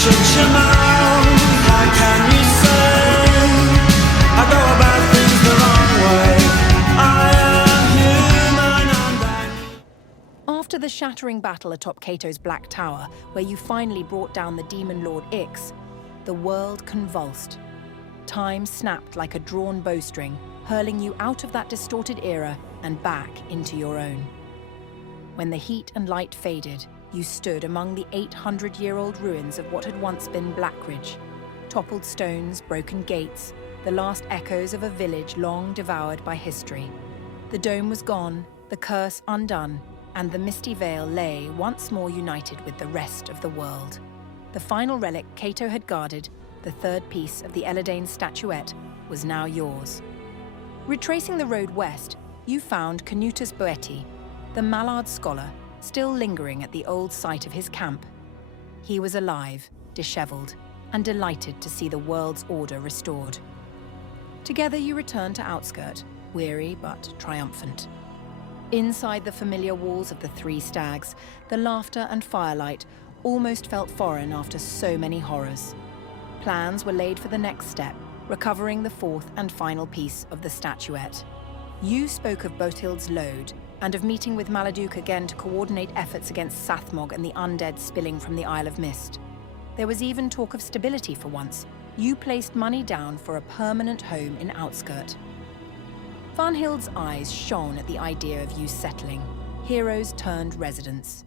shut your mouth. How can you say I go about things the wrong way? I am human and I need... After the shattering battle atop Kato's Black Tower, where you finally brought down the demon lord Ix, the world convulsed. Time snapped like a drawn bowstring, hurling you out of that distorted era and back into your own. When the heat and light faded, you stood among the 800-year-old ruins of what had once been Blackridge. Toppled stones, broken gates, the last echoes of a village long devoured by history. The dome was gone, the curse undone, and the Misty Vale lay once more united with the rest of the world. The final relic Kato had guarded, the third piece of the Eledain statuette, was now yours. Retracing the road west, you found Canutus Boetii, the mallard scholar, still lingering at the old site of his camp. He was alive, disheveled, and delighted to see the world's order restored. Together you returned to Outskirt, weary but triumphant. Inside the familiar walls of the Three Stags, the laughter and firelight almost felt foreign after so many horrors. Plans were laid for the next step, recovering the fourth and final piece of the statuette. You spoke of Bothild's load, and of meeting with Mallard again to coordinate efforts against Sathmog and the undead spilling from the Isle of Mist. There was even talk of stability for once. You placed money down for a permanent home in Outskirt. Vanhild's eyes shone at the idea of you settling. Heroes turned residents.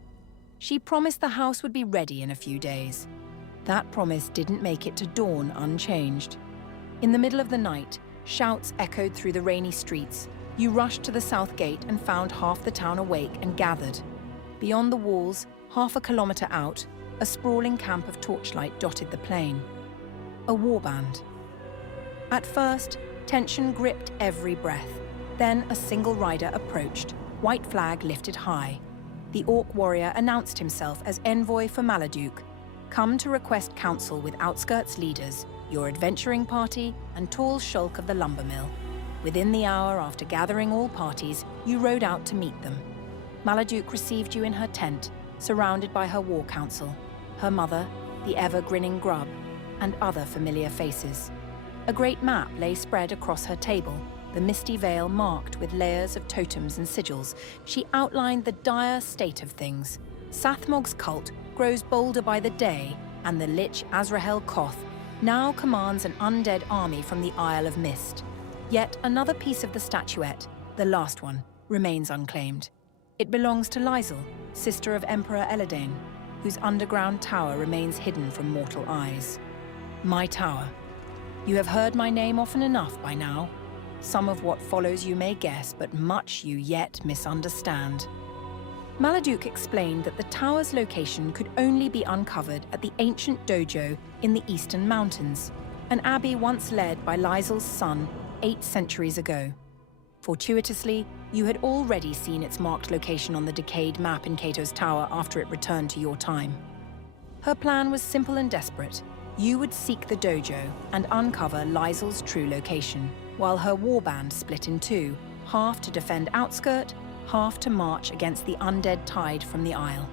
She promised the house would be ready in a few days. That promise didn't make it to dawn unchanged. In the middle of the night, shouts echoed through the rainy streets. You rushed to the south gate and found half the town awake and gathered. Beyond the walls, half a kilometre out, a sprawling camp of torchlight dotted the plain. A warband. At first, tension gripped every breath. Then a single rider approached, white flag lifted high. The orc warrior announced himself as envoy for Mallard, come to request counsel with Outskirt's leaders, your adventuring party, and tall shulk of the lumber mill. Within the hour after gathering all parties, you rode out to meet them. Mallard received you in her tent, surrounded by her war council, her mother, the ever-grinning grub, and other familiar faces. A great map lay spread across her table, the Misty Vale marked with layers of totems and sigils. She outlined the dire state of things. Sathmog's cult grows bolder by the day, and the Lich Azrahel Koth now commands an undead army from the Isle of Mist. Yet another piece of the statuette, the last one, remains unclaimed. It belongs to Lizel, sister of Emperor Eledain, whose underground tower remains hidden from mortal eyes. My tower. You have heard my name often enough by now. Some of what follows you may guess, but much you yet misunderstand. Mallard explained that the tower's location could only be uncovered at the ancient dojo in the Eastern Mountains, an abbey once led by Lizel's son 8 centuries ago. Fortuitously, you had already seen its marked location on the decayed map in Kato's tower after it returned to your time. Her plan was simple and desperate. You would seek the dojo and uncover Lizel's true location, while her warband split in two, half to defend Outskirt, half to march against the undead tide from the Isle.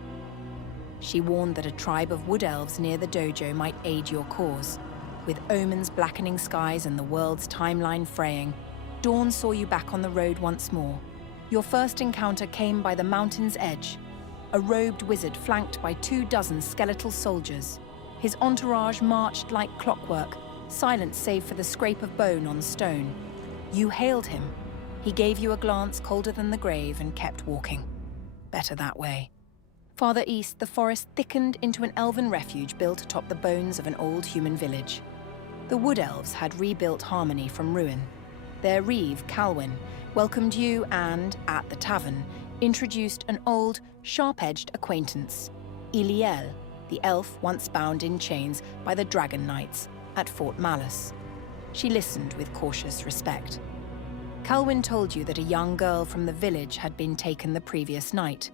She warned that a tribe of wood elves near the dojo might aid your cause. With omens blackening skies and the world's timeline fraying, dawn saw you back on the road once more. Your first encounter came by the mountain's edge. A robed wizard flanked by 24 skeletal soldiers. His entourage marched like clockwork, silent save for the scrape of bone on stone. You hailed him. He gave you a glance colder than the grave and kept walking. Better that way. Farther east, the forest thickened into an elven refuge built atop the bones of an old human village. The wood elves had rebuilt Harmony from ruin. Their reeve, Calwyn, welcomed you and, at the tavern, introduced an old, sharp-edged acquaintance, Iliel, the elf once bound in chains by the Dragon Knights at Fort Malus. She listened with cautious respect. Calwyn told you that a young girl from the village had been taken the previous night,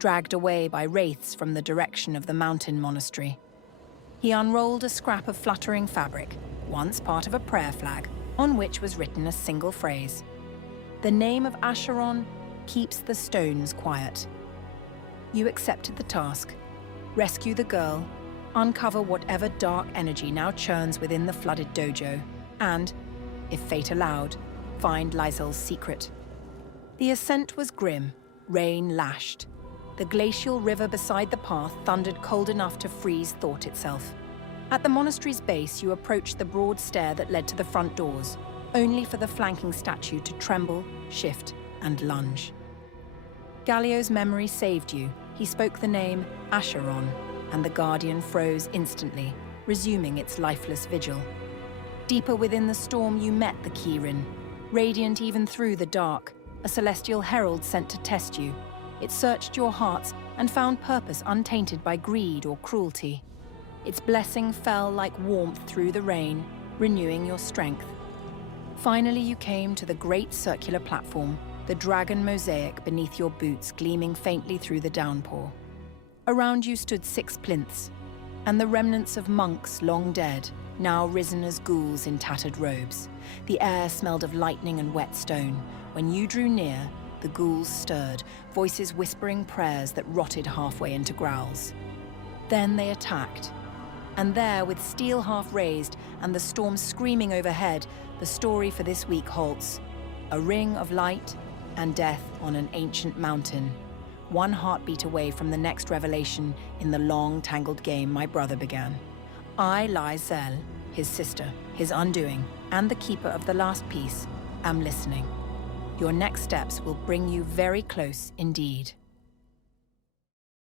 dragged away by wraiths from the direction of the mountain monastery. He unrolled a scrap of fluttering fabric, once part of a prayer flag, on which was written a single phrase. The name of Acheron keeps the stones quiet. You accepted the task. Rescue the girl, uncover whatever dark energy now churns within the flooded dojo, and, if fate allowed, find Lysel's secret. The ascent was grim, rain lashed. The glacial river beside the path thundered cold enough to freeze thought itself. At the monastery's base, you approached the broad stair that led to the front doors, only for the flanking statue to tremble, shift, and lunge. Galio's memory saved you. He spoke the name Acheron, and the guardian froze instantly, resuming its lifeless vigil. Deeper within the storm, you met the Kirin, radiant even through the dark, a celestial herald sent to test you. It searched your hearts and found purpose untainted by greed or cruelty. Its blessing fell like warmth through the rain, renewing your strength. Finally, you came to the great circular platform, the dragon mosaic beneath your boots gleaming faintly through the downpour. Around you stood 6 plinths, and the remnants of monks long dead, now risen as ghouls in tattered robes. The air smelled of lightning and wet stone. When you drew near, the ghouls stirred, voices whispering prayers that rotted halfway into growls. Then they attacked. And there, with steel half raised and the storm screaming overhead, the story for this week halts. A ring of light and death on an ancient mountain. One heartbeat away from the next revelation in the long, tangled game my brother began. I, Lysel, his sister, his undoing, and the keeper of the last piece, am listening. Your next steps will bring you very close indeed.